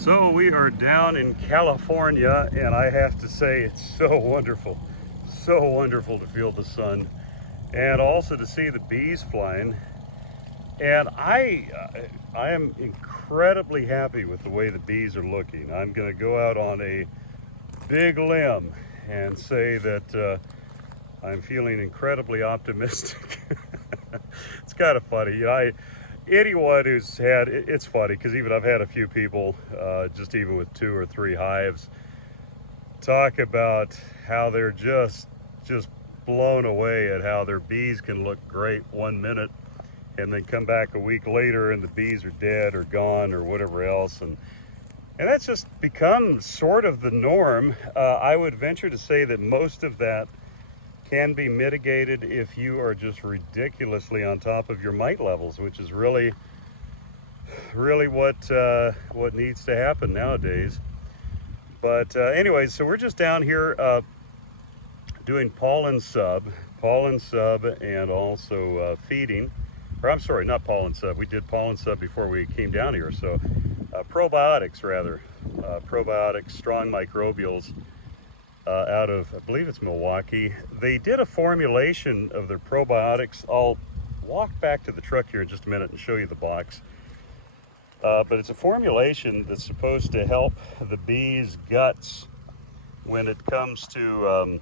So we are down in California, and I have to say it's so wonderful to feel the sun and also to see the bees flying. And I am incredibly happy with the way the bees are looking. I'm going to go out on a big limb and say that I'm feeling incredibly optimistic. It's kind of funny, anyone who's had it's funny because even I've had a few people just even with 2 or 3 hives talk about how they're just blown away at how their bees can look great 1 minute and then come back a week later and the bees are dead or gone or whatever else, and that's just become sort of the norm. I would venture to say that most of that can be mitigated if you are just ridiculously on top of your mite levels, which is really what needs to happen nowadays. But anyways, so we're just down here doing pollen sub, and also feeding. Or I'm sorry, not pollen sub. We did pollen sub before we came down here. So probiotics, rather, probiotics, strong microbials. Out of, I believe it's Milwaukee. They did a formulation of their probiotics. I'll walk back to the truck here in just a minute and show you the box. But it's a formulation that's supposed to help the bees' guts when it comes to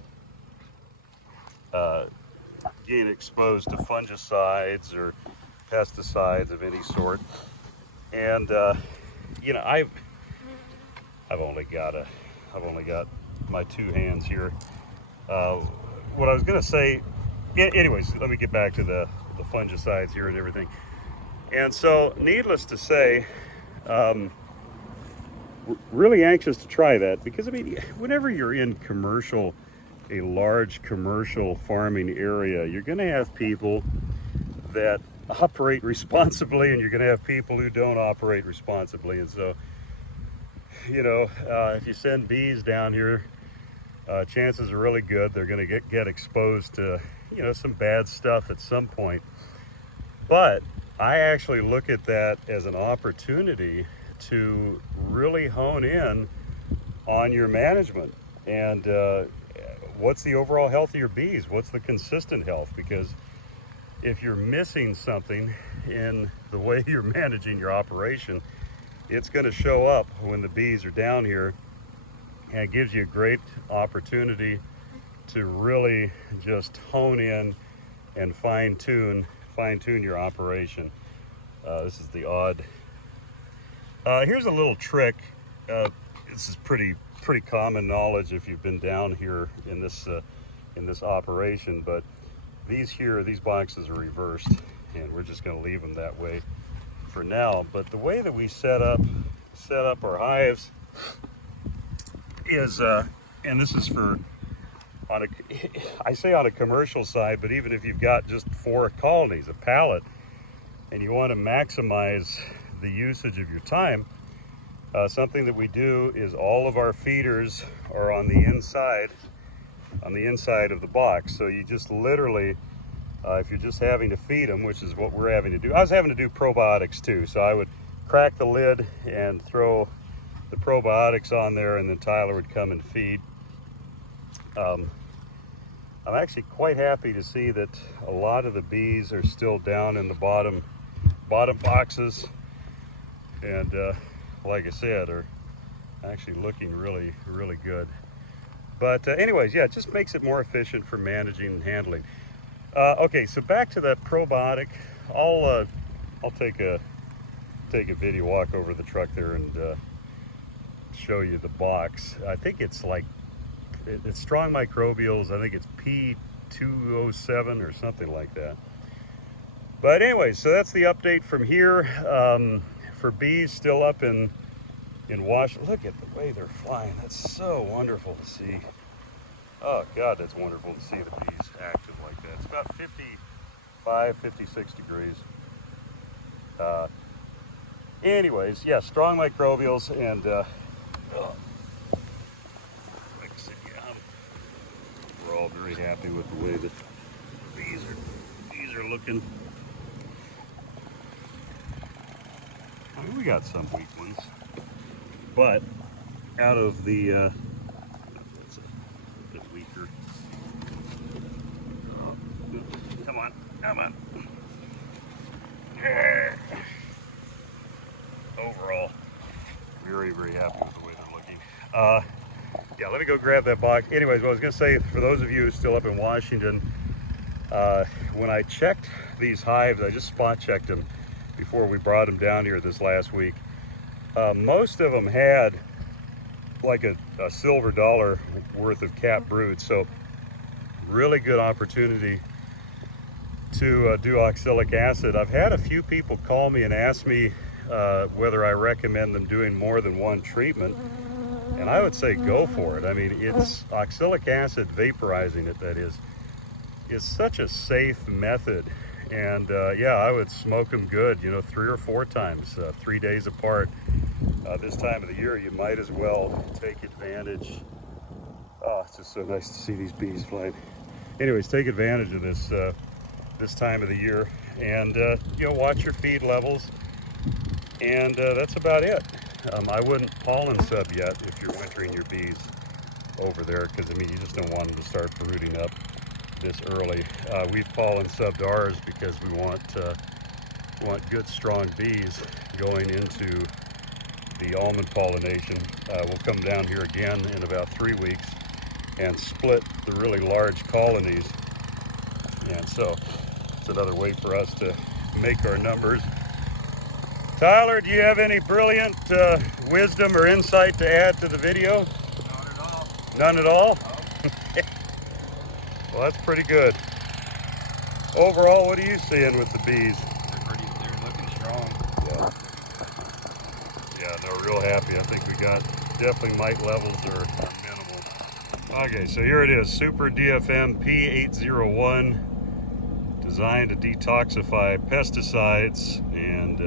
getting exposed to fungicides or pesticides of any sort. And I've only got my 2 hands here. What I was going to say, anyways, let me get back to the fungicides here and everything. And so, needless to say, really anxious to try that because, I mean, whenever you're in a large commercial farming area, you're going to have people that operate responsibly and you're going to have people who don't operate responsibly. And so, if you send bees down here, chances are really good they're going to get exposed to some bad stuff at some point. But I actually look at that as an opportunity to really hone in on your management and what's the overall health of your bees, what's the consistent health, because if you're missing something in the way you're managing your operation, it's going to show up when the bees are down here. And it gives you a great opportunity to really just hone in and fine tune your operation. This is the odd. Here's a little trick. This is pretty common knowledge if you've been down here in this operation. But these boxes are reversed, and we're just going to leave them that way for now. But the way that we set up our hives is, and this is for I say on a commercial side, but even if you've got just 4 colonies, a pallet, and you want to maximize the usage of your time, something that we do is all of our feeders are on the inside of the box. So you just literally, if you're just having to feed them, which is what we're having to do. I was having to do probiotics too, so I would crack the lid and throw the probiotics on there, and then Tyler would come and feed. I'm actually quite happy to see that a lot of the bees are still down in the bottom boxes, and like I said, are actually looking really good. But anyways, yeah, it just makes it more efficient for managing and handling. Okay, so back to that probiotic. I'll take a video walk over the truck there and show you the box. I think it's strong microbials. I think it's P207 or something like that. But anyway, so that's the update from here. For bees still up in Washington. Look at the way they're flying. That's so wonderful to see. Oh God, that's wonderful to see the bees active like that. It's about 55, 56 degrees. Anyways, yeah, strong microbials, and like I said, yeah, we're all very happy with the way that the bees are looking. I mean, we got some weak ones, but out of the it's a bit weaker. Oh, come on, come on. Overall, very, very happy with the way they're looking. Yeah, let me go grab that box. Anyways, what I was going to say, for those of you still up in Washington, when I checked these hives, I just spot checked them before we brought them down here this last week. Most of them had like a silver dollar worth of cap brood, so really good opportunity to do oxalic acid. I've had a few people call me and ask me whether I recommend them doing more than one treatment, and I would say go for it. I mean, it's oxalic acid, vaporizing it, that is such a safe method. And yeah, I would smoke them good, you know, 3 or 4 times, 3 days apart. This time of the year, you might as well take advantage. Oh, it's just so nice to see these bees flying. Anyways, take advantage of this this time of the year, and you know, watch your feed levels, and that's about it. I wouldn't pollen sub yet if you're wintering your bees over there, because I mean, you just don't want them to start brooding up this early. We've pollen subbed ours because we want good strong bees going into the almond pollination. We'll come down here again in about 3 weeks and split the really large colonies, and so it's another way for us to make our numbers. Tyler, do you have any brilliant wisdom or insight to add to the video? None at all. None at all? No. Well, that's pretty good. Overall, what are you seeing with the bees? They're looking strong. Yeah. Yeah, no, real happy. I think we got definitely mite levels are minimal. Okay, so here it is, Super DFM P801, designed to detoxify pesticides, and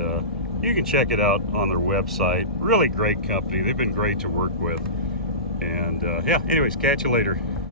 you can check it out on their website. Really great company. They've been great to work with. And yeah, anyways, catch you later.